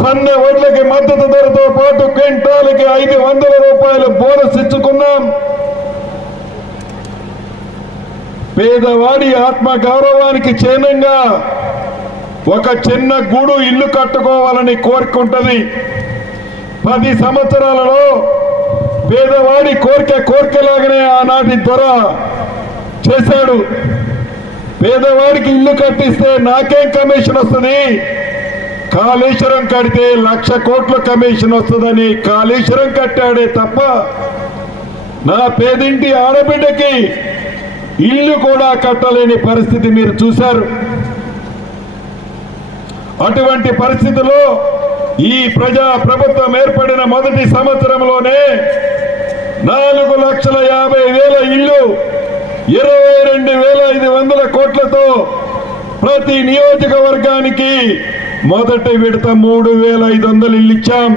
సన్న వడ్లకి మద్దతు ధరతో పాటు క్వింటాల్కి 500 రూపాయలు బోనస్ ఇచ్చుకున్నాం. పేదవాడి ఆత్మ గౌరవానికి చిహ్నంగా ఒక చిన్న గూడు ఇల్లు కట్టుకోవాలని కోరుకుంటది. 10 సంవత్సరాలలో పేదవాడి కోరికలాగానే ఆనాటి దొర చేశాడు. పేదవాడికి ఇల్లు కట్టిస్తే నాకేం కమిషన్ వస్తుంది, కాళేశ్వరం కడితే 1,00,000 కోట్ల కమిషన్ వస్తుందని కాళేశ్వరం కట్టాడే తప్ప నా పేదింటి ఆడబిడ్డకి ఇల్లు కూడా కట్టలేని పరిస్థితి మీరు చూశారు. అటువంటి పరిస్థితిలో ఈ ప్రజా ప్రభుత్వం ఏర్పడిన మొదటి సంవత్సరంలోనే 4,50,000 ఇల్లు 22,500 కోట్లతో ప్రతి నియోజకవర్గానికి మొదటి విడత 3,500 ఇల్లు ఇచ్చాం.